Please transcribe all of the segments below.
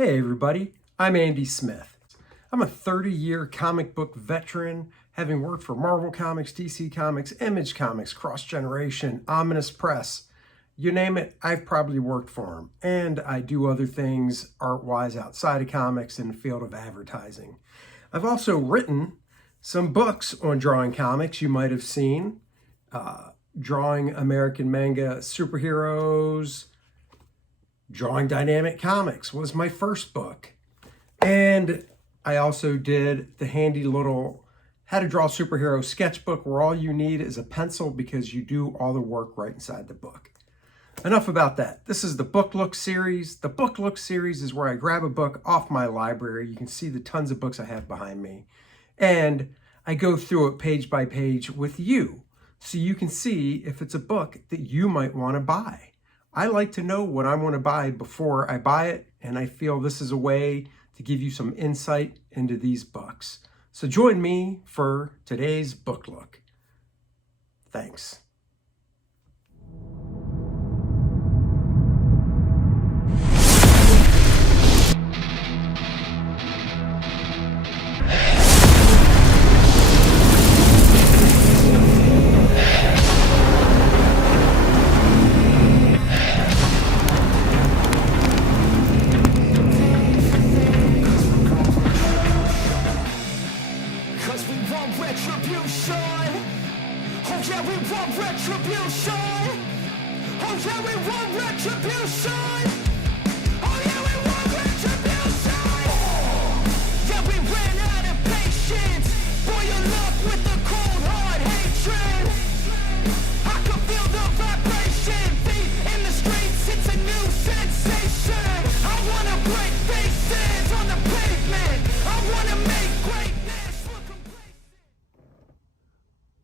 Hey everybody, I'm Andy Smith. I'm a 30-year comic book veteran, having worked for Marvel Comics, DC Comics, Image Comics, Cross Generation, Ominous Press. You name it, I've probably worked for them. And I do other things art-wise outside of comics in the field of advertising. I've also written some books on drawing comics you might have seen. Drawing American manga superheroes, Drawing Dynamic Comics was my first book. And I also did the handy little How to Draw Superhero sketchbook where all you need is a pencil because you do all the work right inside the book. Enough about that. This is the Book Look series. The Book Look series is where I grab a book off my library. You can see the tons of books I have behind me. And I go through it page by page with you so you can see if it's a book that you might want to buy. I like to know what I want to buy before I buy it, and I feel this is a way to give you some insight into these books. So join me for today's book look. Thanks.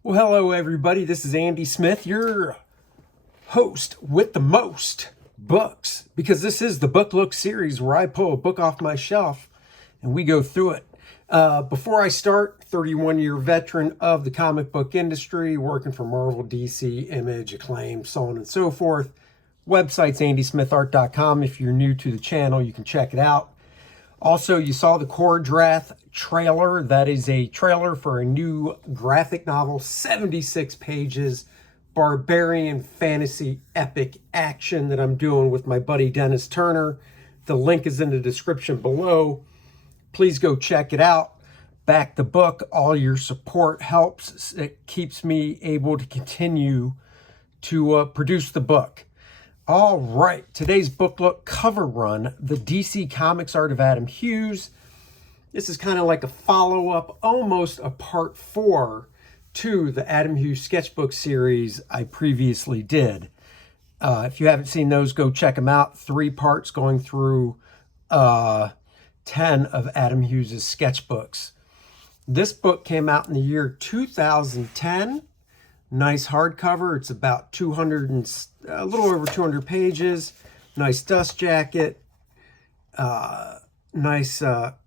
Well, hello everybody, this is Andy Smith, your host with the most books, because this is the Book Look series where I pull a book off my shelf and we go through it. Before I start, 31-year veteran of the comic book industry, working for Marvel, DC, Image, Acclaim, so on and so forth. Website's andysmithart.com. If you're new to the channel, you can check it out. Also, you saw the Kor-Drath trailer. That is a trailer for a new graphic novel, 76 pages, barbarian fantasy epic action that I'm doing with my buddy Dennis Turner. The link is in the description below. Please go check it out. Back the book. All your support helps. It keeps me able to continue to produce the book. All right, today's book look cover run, the DC Comics art of Adam Hughes. This is kind of like a follow-up, almost a part 4 to the Adam Hughes sketchbook series I previously did. If you haven't seen those, go check them out. 3 parts going through 10 of Adam Hughes' sketchbooks. This book came out in the year 2010. Nice hardcover. It's about 200 and a little over 200 pages. Nice dust jacket. Nice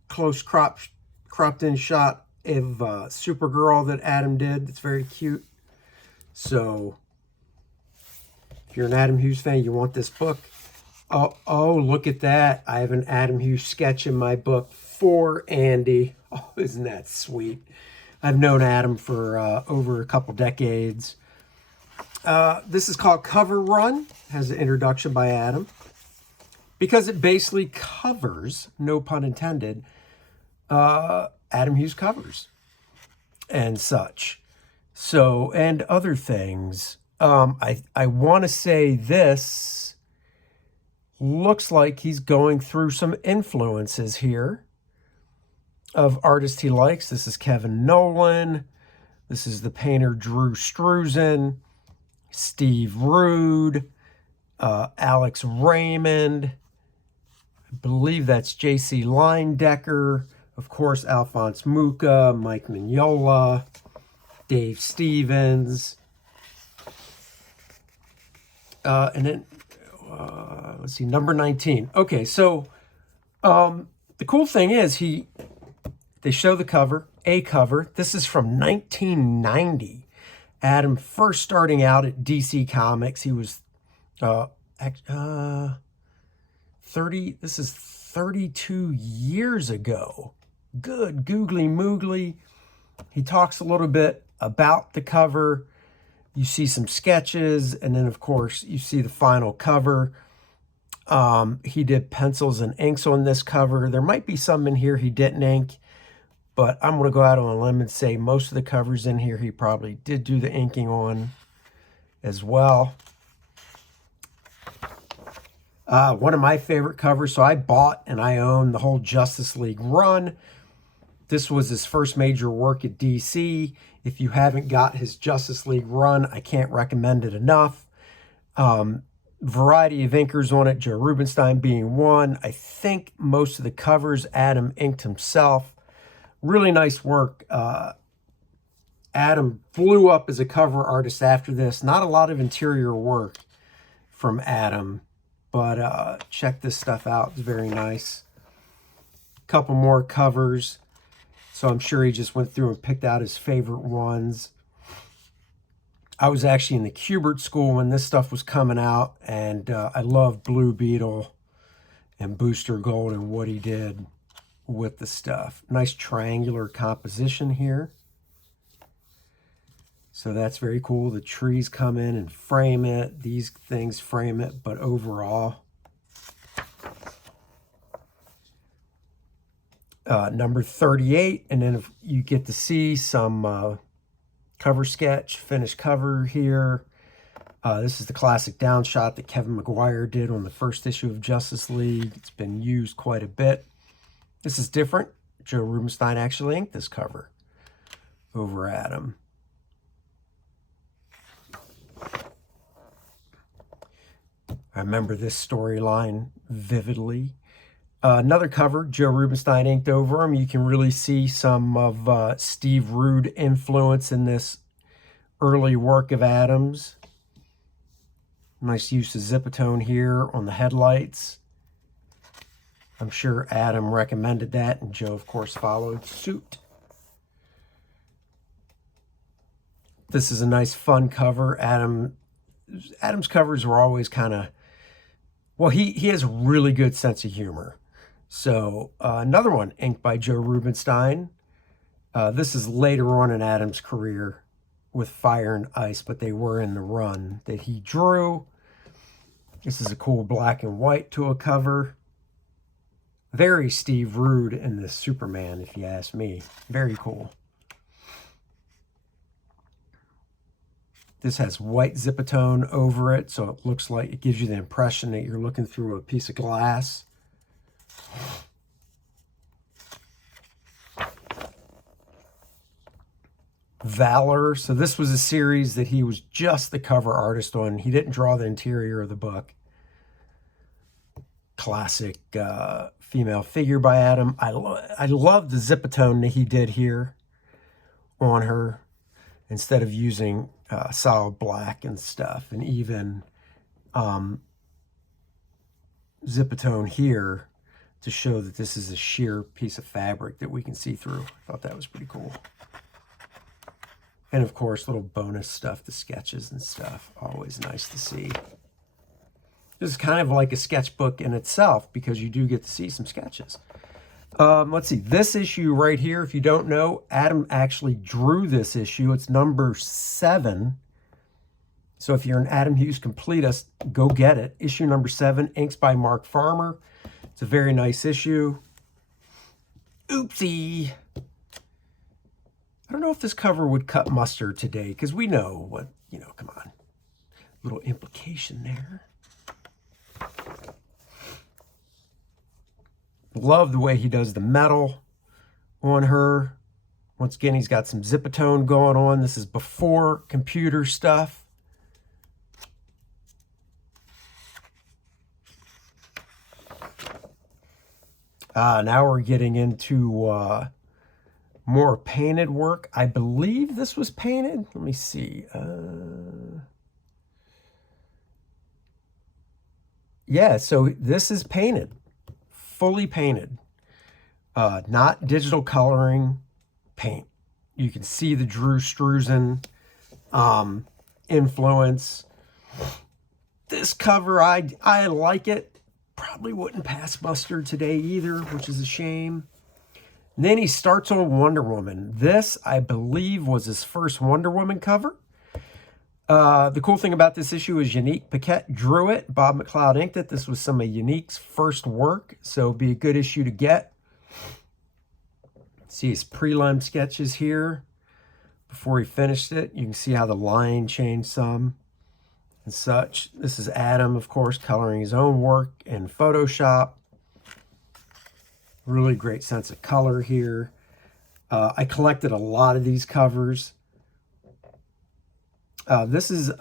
close cropped in shot of Supergirl that Adam did. It's very cute. So if you're an Adam Hughes fan, you want this book. Oh, look at that. I have an Adam Hughes sketch in my book for Andy. Oh, isn't that sweet? I've known Adam for over a couple decades. This is called Cover Run. Has an introduction by Adam. Because it basically covers, no pun intended, Adam Hughes covers and such. So, and other things. I want to say this looks like he's going through some influences here of artists he likes. This is Kevin Nolan. This is the painter Drew Struzan, Steve Rude, Alex Raymond. I believe that's J.C. Leyendecker. Of course, Alphonse Mucha, Mike Mignola, Dave Stevens. And then, let's see, number 19. Okay, so the cool thing is they show the cover, a cover. This is from 1990. Adam first starting out at DC Comics. He was 30, this is 32 years ago. Good googly moogly. He talks a little bit about the cover. You see some sketches, and then of course you see the final cover. He did pencils and inks on this cover. There might be some in here he didn't ink, but I'm going to go out on a limb and say most of the covers in here he probably did do the inking on as well. One of my favorite covers, so I bought and I own the whole Justice League run. This was his first major work at DC. If you haven't got his Justice League run, I can't recommend it enough. Variety of inkers on it, Joe Rubinstein being one. I think most of the covers Adam inked himself. Really nice work. Adam blew up as a cover artist after this. Not a lot of interior work from Adam, but check this stuff out. It's very nice. Couple more covers. So I'm sure he just went through and picked out his favorite ones. I was actually in the Kubert school when this stuff was coming out, and I love Blue Beetle and Booster Gold and what he did with the stuff. Nice triangular composition here. So that's very cool. The trees come in and frame it. These things frame it, but overall. Number 38, and then if you get to see some cover sketch, finished cover here. This is the classic down shot that Kevin McGuire did on the first issue of Justice League. It's been used quite a bit. This is different. Joe Rubinstein actually inked this cover over Adam. I remember this storyline vividly. Another cover, Joe Rubinstein inked over him. You can really see some of Steve Rude influence in this early work of Adam's. Nice use of Zipatone here on the headlights. I'm sure Adam recommended that, and Joe, of course, followed suit. This is a nice, fun cover. Adam's covers were always kind of, well, he has a really good sense of humor. So another one inked by Joe Rubinstein. This is later on in Adam's career with Fire and Ice, but they were in the run that he drew. This is a cool black and white to a cover. Very Steve Rude in this Superman, if you ask me. Very cool. This has white Zipatone over it, so it looks like it gives you the impression that you're looking through a piece of glass. Valor. So this was a series that he was just the cover artist on. He didn't draw the interior of the book. Classic female figure by Adam. I love the Zipatone that he did here on her instead of using solid black and stuff, and even Zipatone here to show that this is a sheer piece of fabric that we can see through. I thought that was pretty cool. And of course, little bonus stuff, the sketches and stuff. Always nice to see. This is kind of like a sketchbook in itself because you do get to see some sketches. Let's see, this issue right here, if you don't know, Adam actually drew this issue. It's number 7. So if you're an Adam Hughes completist, go get it. Issue number 7, inks by Mark Farmer. It's a very nice issue. Oopsie. I don't know if this cover would cut mustard today, because we know what, you know, come on. Little implication there. Love the way he does the metal on her. Once again, he's got some Zipatone going on. This is before computer stuff. Now we're getting into more painted work. I believe this was painted. Let me see. Yeah, so this is painted. Fully painted. Not digital coloring, paint. You can see the Drew Struzan influence. This cover, I like it. probably wouldn't pass muster today either, which is a shame. And then he starts on Wonder Woman. This, I believe, was his first Wonder Woman cover. The cool thing about this issue is Unique Paquette drew it. Bob McLeod inked it. This was some of Unique's first work, so it'd be a good issue to get. See his prelim sketches here before he finished it. You can see how the line changed some and such. This is Adam, of course, coloring his own work in Photoshop. Really great sense of color here. I collected a lot of these covers. This is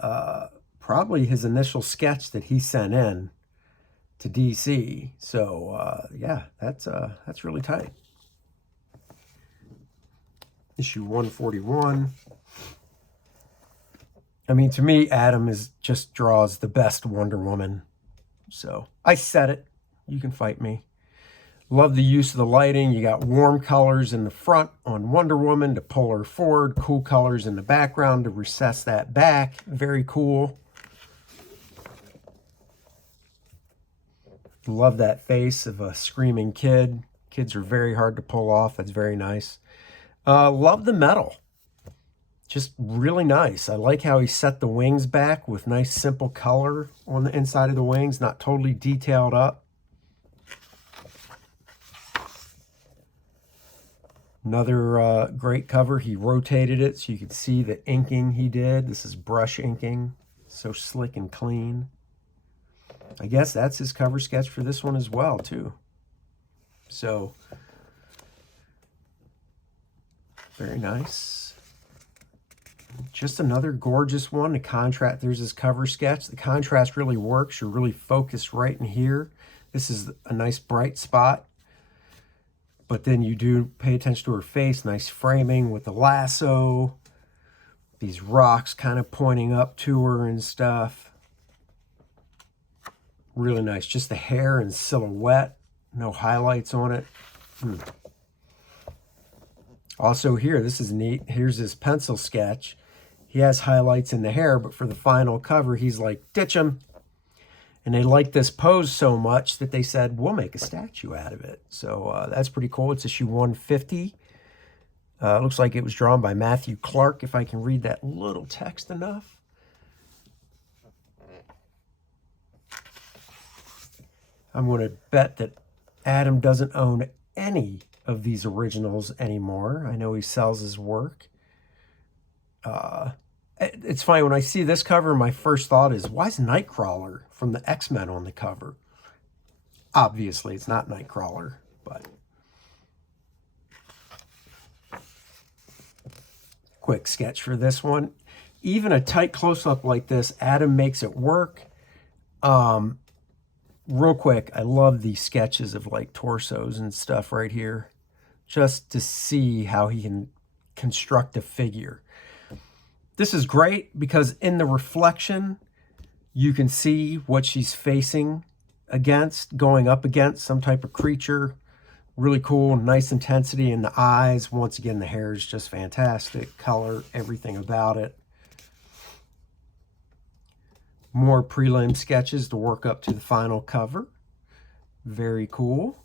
probably his initial sketch that he sent in to DC. So yeah, that's really tight. Issue 141. I mean, to me, Adam just draws the best Wonder Woman. So I said it. You can fight me. Love the use of the lighting. You got warm colors in the front on Wonder Woman to pull her forward. Cool colors in the background to recess that back. Very cool. Love that face of a screaming kid. Kids are very hard to pull off. That's very nice. Love the metal. Just really nice. I like how he set the wings back with nice simple color on the inside of the wings. Not totally detailed up. Another great cover. He rotated it so you could see the inking he did. This is brush inking. So slick and clean. I guess that's his cover sketch for this one as well, too. So, very nice. Just another gorgeous one. The contrast, there's his cover sketch. The contrast really works. You're really focused right in here. This is a nice bright spot. But then you do pay attention to her face. Nice framing with the lasso. These rocks kind of pointing up to her and stuff. Really nice. Just the hair and silhouette. No highlights on it. Also here, this is neat. Here's his pencil sketch. He has highlights in the hair, but for the final cover, he's like, ditch him. And they liked this pose so much that they said, we'll make a statue out of it. So that's pretty cool. It's issue 150. Looks like it was drawn by Matthew Clark, if I can read that little text enough. I'm going to bet that Adam doesn't own any of these originals anymore. I know he sells his work. It's funny, when I see this cover, my first thought is, why is Nightcrawler from the X-Men on the cover? Obviously, it's not Nightcrawler, but... Quick sketch for this one. Even a tight close-up like this, Adam makes it work. Real quick, I love these sketches of like torsos and stuff right here, just to see how he can construct a figure. This is great because in the reflection, you can see what she's facing against, going up against some type of creature. Really cool, nice intensity in the eyes. Once again, the hair is just fantastic. Color, everything about it. More prelim sketches to work up to the final cover. Very cool.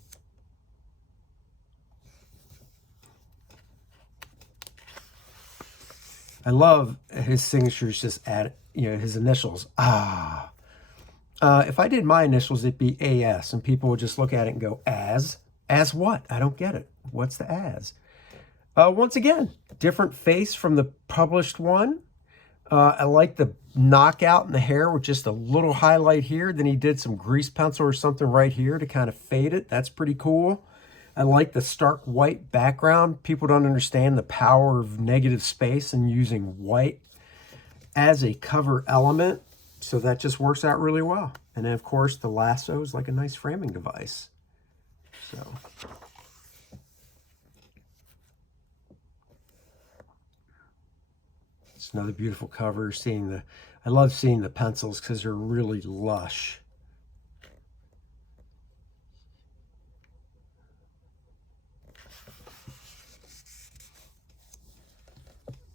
I love his signatures, just add, his initials. If I did my initials, it'd be AS, and people would just look at it and go, as? As what? I don't get it. What's the as? Once again, different face from the published one. I like the knockout in the hair with just a little highlight here. Then he did some grease pencil or something right here to kind of fade it. That's pretty cool. I like the stark white background. People don't understand the power of negative space and using white as a cover element. So that just works out really well. And then, of course, the lasso is like a nice framing device. So... it's another beautiful cover. I love seeing the pencils because they're really lush.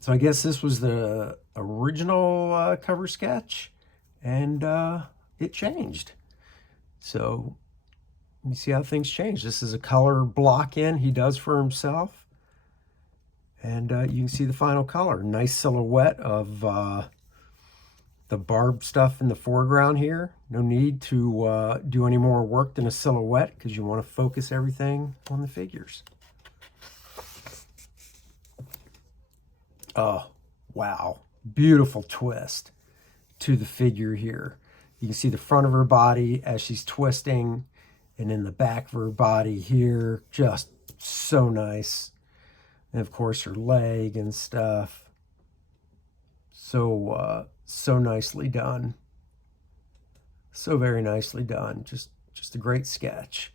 So I guess this was the original cover sketch, and it changed. So You see how things change. This is a color block in he does for himself. And you can see the final color. Nice silhouette of the barb stuff in the foreground here. No need to do any more work than a silhouette because you want to focus everything on the figures. Oh, wow. Beautiful twist to the figure here. You can see the front of her body as she's twisting, and in the back of her body here, just so nice. And of course her leg and stuff. So so nicely done. So very nicely done. Just a great sketch.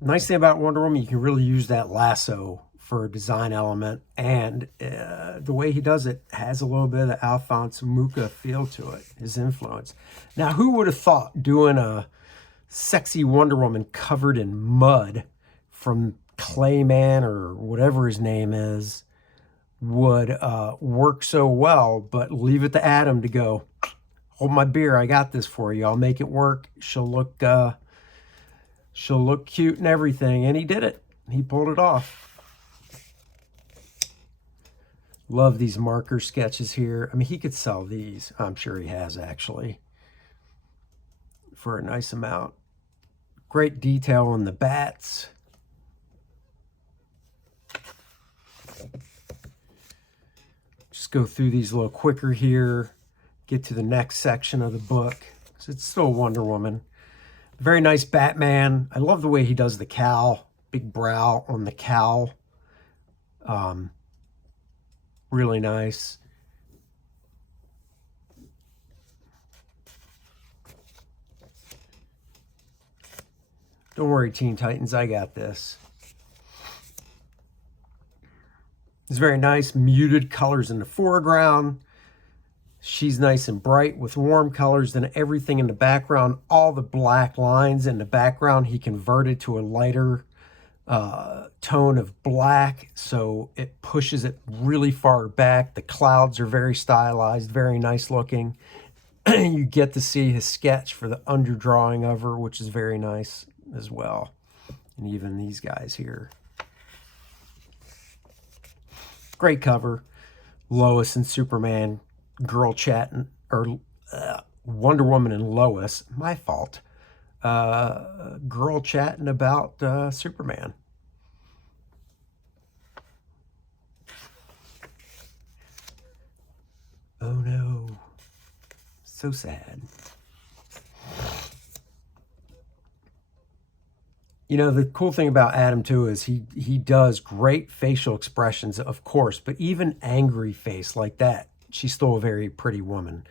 Nice thing about Wonder Woman, you can really use that lasso for a design element, and the way he does it has a little bit of the Alphonse Mucha feel to it, his influence. Now, who would have thought doing a sexy Wonder Woman covered in mud from Clayman or whatever his name is would work so well, but leave it to Adam to go, hold my beer, I got this for you, I'll make it work, she'll look cute and everything, and he did it. He pulled it off. Love these marker sketches here. I mean, he could sell these. I'm sure he has, actually, for a nice amount. Great detail on the bats. Just go through these a little quicker here. Get to the next section of the book. It's still Wonder Woman. Very nice Batman. I love the way he does the cowl. Big brow on the cowl. Really nice. Don't worry, Teen Titans, I got this. It's very nice, muted colors in the foreground. She's nice and bright with warm colors. Then everything in the background, all the black lines in the background, he converted to a lighter tone of black, so it pushes it really far back. The clouds are very stylized, very nice looking. You get to see his sketch for the underdrawing of her, which is very nice as well. And even these guys here. Great cover. Lois and Superman, girl chatting, or Wonder Woman and Lois, my fault. Girl chatting about Superman. Oh no, so sad. You know, the cool thing about Adam too is he does great facial expressions, of course, but even angry face like that, she's still a very pretty woman.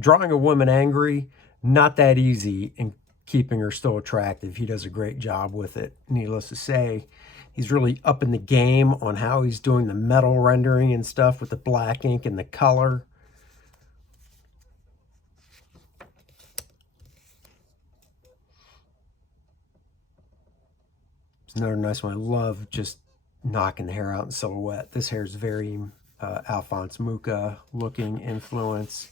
Drawing a woman angry, not that easy, and keeping her still attractive. He does a great job with it, needless to say. He's really up in the game on how he's doing the metal rendering and stuff with the black ink and the color. It's another nice one. I love just knocking the hair out in silhouette. This hair is very Alphonse Mucha looking influence.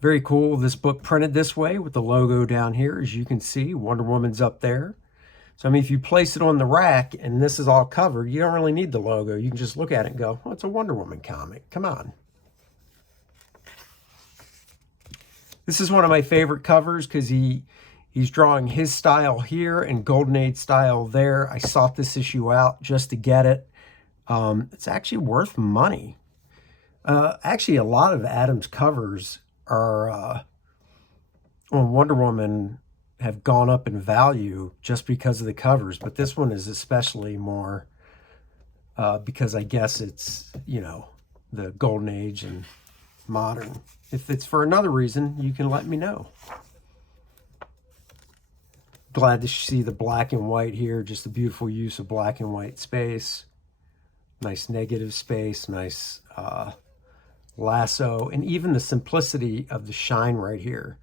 Very cool. This book printed this way with the logo down here. As you can see, Wonder Woman's up there. So, I mean, if you place it on the rack and this is all covered, you don't really need the logo. You can just look at it and go, oh, it's a Wonder Woman comic. Come on. This is one of my favorite covers because he's drawing his style here and Golden Age style there. I sought this issue out just to get it. It's actually worth money. Actually, a lot of Adam's covers are on Wonder Woman have gone up in value just because of the covers, but this one is especially more because I guess it's, you know, the Golden Age and modern. If it's for another reason, you can let me know. Glad to see the black and white here, just a beautiful use of black and white space. Nice negative space, nice lasso, and even the simplicity of the shine right here.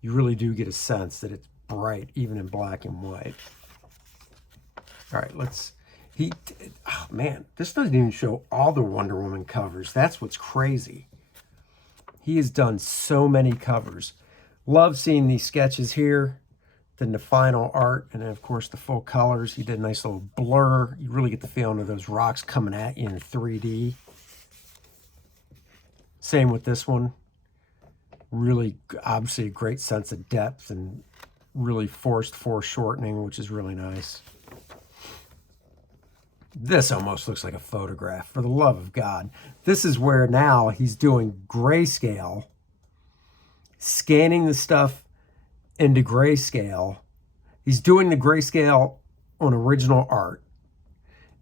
You really do get a sense that it's bright, even in black and white. All right, oh man, this doesn't even show all the Wonder Woman covers. That's what's crazy. He has done so many covers. Love seeing these sketches here, then the final art, and then of course the full colors. He did a nice little blur. You really get the feeling of those rocks coming at you in 3D. Same with this one. Really, obviously a great sense of depth and really forced foreshortening, which is really nice. This almost looks like a photograph, for the love of God. This is where now he's doing grayscale, scanning the stuff into grayscale. He's doing the grayscale on original art,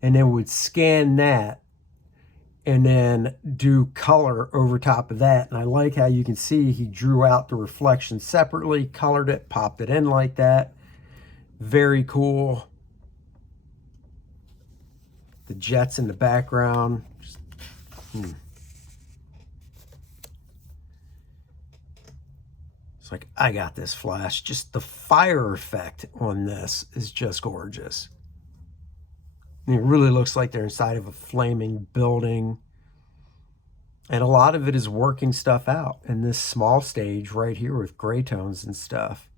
and then would scan that and then do color over top of that. And I like how you can see he drew out the reflection separately, colored it, popped it in like that. Very cool. The jets in the background. It's like, I got this, Flash. Just the fire effect on this is just gorgeous. And it really looks like they're inside of a flaming building. And a lot of it is working stuff out in this small stage right here with gray tones and stuff.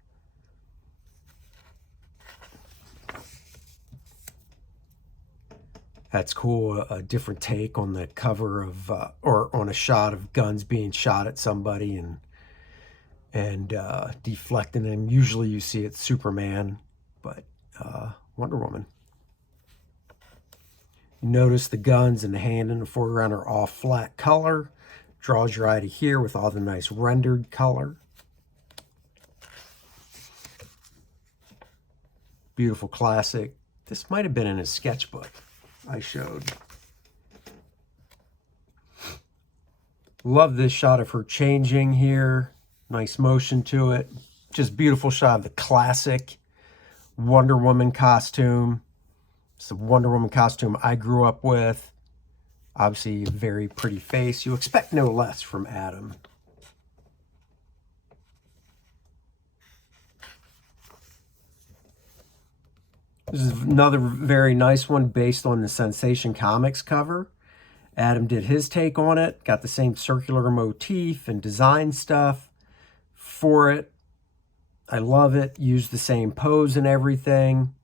That's cool. A different take on the cover of, or on a shot of guns being shot at somebody and deflecting them. Usually you see it's Superman, but Wonder Woman. You notice the guns and the hand in the foreground are all flat color. Draws your eye to here with all the nice rendered color. Beautiful classic. This might have been in his sketchbook I showed. Love this shot of her changing here. Nice motion to it. Just beautiful shot of the classic Wonder Woman costume. It's the Wonder Woman costume I grew up with. Obviously, a very pretty face. You expect no less from Adam. This is another very nice one based on the Sensation Comics cover. Adam did his take on it. Got the same circular motif and design stuff for it. I love it. Used the same pose and everything.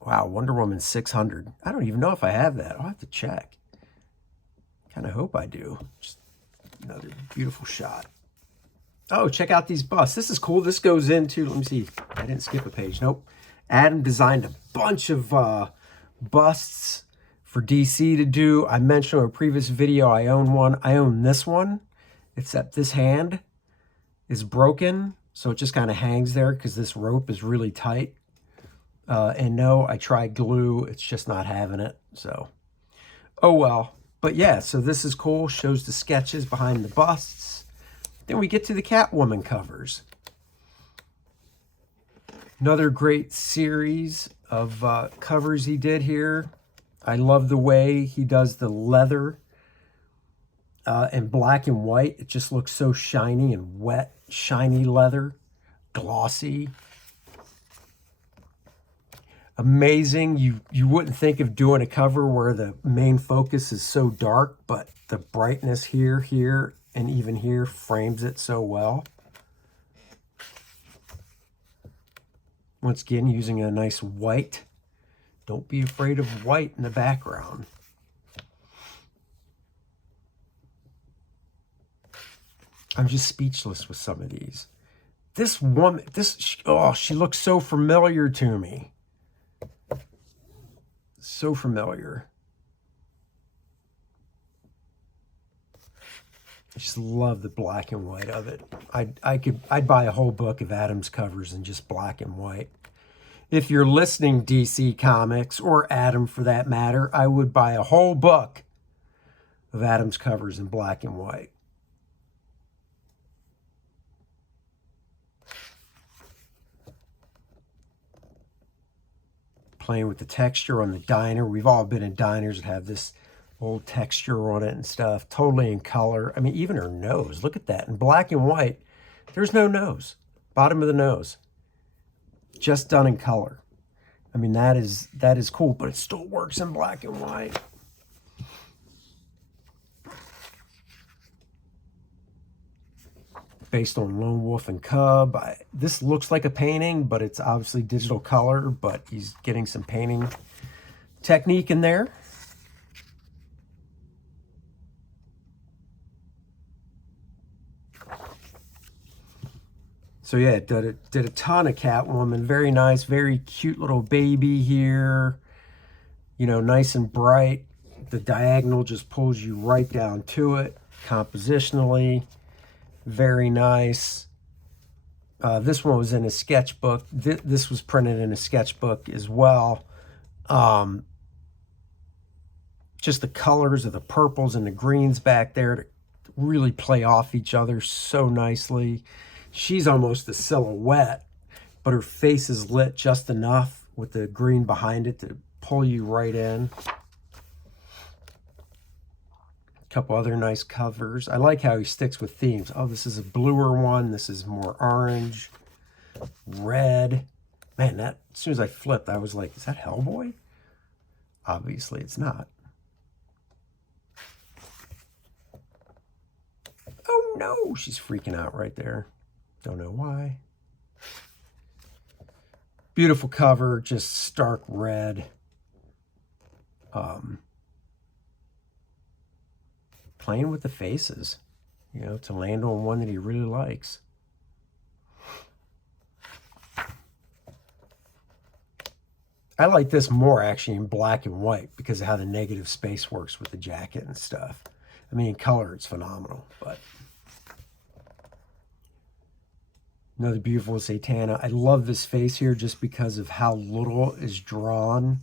Wow, Wonder Woman 600. I don't even know if I have that. I'll have to check. Kind of hope I do. Just another beautiful shot. Oh, check out these busts. This is cool. This goes into, let me see. I didn't skip a page. Nope. Adam designed a bunch of busts for DC to do. I mentioned in a previous video I own one. I own this one, except this hand is broken. So it just kind of hangs there because this rope is really tight. And no, I tried glue. It's just not having it. So, oh well. But yeah, so this is cool. Shows the sketches behind the busts. Then we get to the Catwoman covers. Another great series of covers he did here. I love the way he does the leather in black and white. It just looks so shiny and wet, shiny leather, glossy. Amazing. You wouldn't think of doing a cover where the main focus is so dark, but the brightness here, and even here frames it so well. Once again, using a nice white. Don't be afraid of white in the background. I'm just speechless with some of these. This woman, oh, she looks so familiar to me. So familiar. I just love the black and white of it. I'd buy a whole book of Adam's covers in just black and white. If you're listening, DC Comics, or Adam for that matter, I would buy a whole book of Adam's covers in black and white. Playing with the texture on the diner. We've all been in diners that have this old texture on it and stuff. Totally in color. I mean, even her nose. Look at that. In black and white, there's no nose. Bottom of the nose. Just done in color. I mean, that is cool, but it still works in black and white. based on Lone Wolf and Cub. This looks like a painting, but it's obviously digital color, but he's getting some painting technique in there. So yeah, did a ton of Catwoman. Very nice, very cute little baby here. You know, nice and bright. The diagonal just pulls you right down to it. Compositionally, very nice. This one was in a sketchbook. This was printed in a sketchbook as well. Just the colors of the purples and the greens back there to really play off each other so nicely. She's almost a silhouette, but her face is lit just enough with the green behind it to pull you right in. A couple other nice covers. I like how he sticks with themes. Oh, this is a bluer one. This is more orange, red. Man, that as soon as I flipped, I was like, is that Hellboy? Obviously, it's not. Oh, no. She's freaking out right there. Don't know why. Beautiful cover, just stark red. Playing with the faces, you know, to land on one that he really likes. I like this more actually in black and white because of how the negative space works with the jacket and stuff. I mean, in color, it's phenomenal, but... Another beautiful Satana. I love this face here just because of how little is drawn.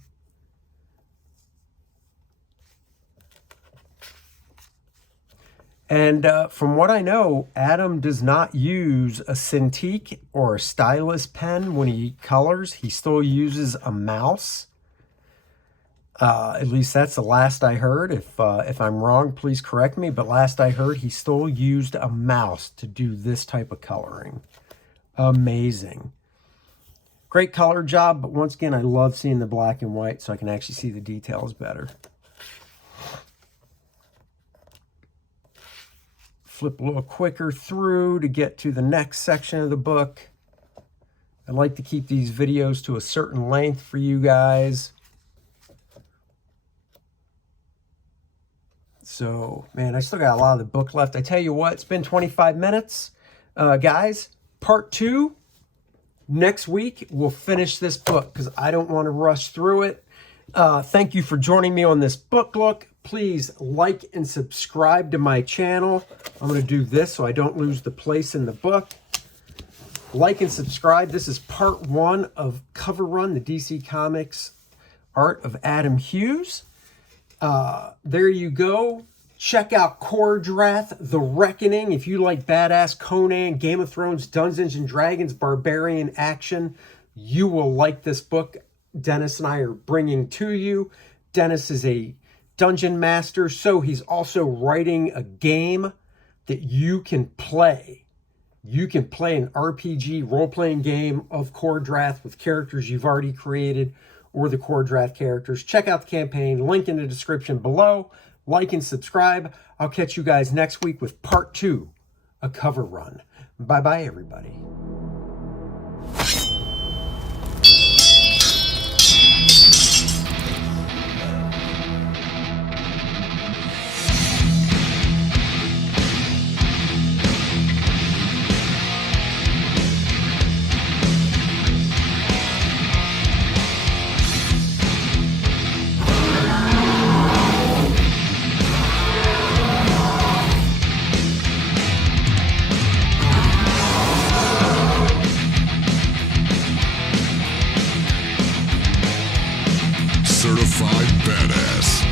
And from what I know, Adam does not use a Cintiq or a stylus pen when he colors. He still uses a mouse. At least that's the last I heard. If I'm wrong, please correct me. But last I heard, he still used a mouse to do this type of coloring. Amazing. Great color job, but once again, I love seeing the black and white so I can actually see the details better. Flip a little quicker through to get to the next section of the book. I like to keep these videos to a certain length for you guys. So, man, I still got a lot of the book left. I tell you what, it's been 25 minutes. Guys, part 2, next week, we'll finish this book because I don't want to rush through it. Thank you for joining me on this book look. Please like and subscribe to my channel. I'm going to do this so I don't lose the place in the book. Like and subscribe. This is part 1 of Cover Run, the DC Comics art of Adam Hughes. There you go. Check out Kor-Drath, The Reckoning. If you like badass Conan, Game of Thrones, Dungeons and Dragons, barbarian action, you will like this book Dennis and I are bringing to you. Dennis is a dungeon master, so he's also writing a game that you can play. You can play an RPG role-playing game of Kor-Drath with characters you've already created or the Kor-Drath characters. Check out the campaign. Link in the description below. Like and subscribe. I'll catch you guys next week with part 2, a cover run. Bye-bye, everybody. Certified badass.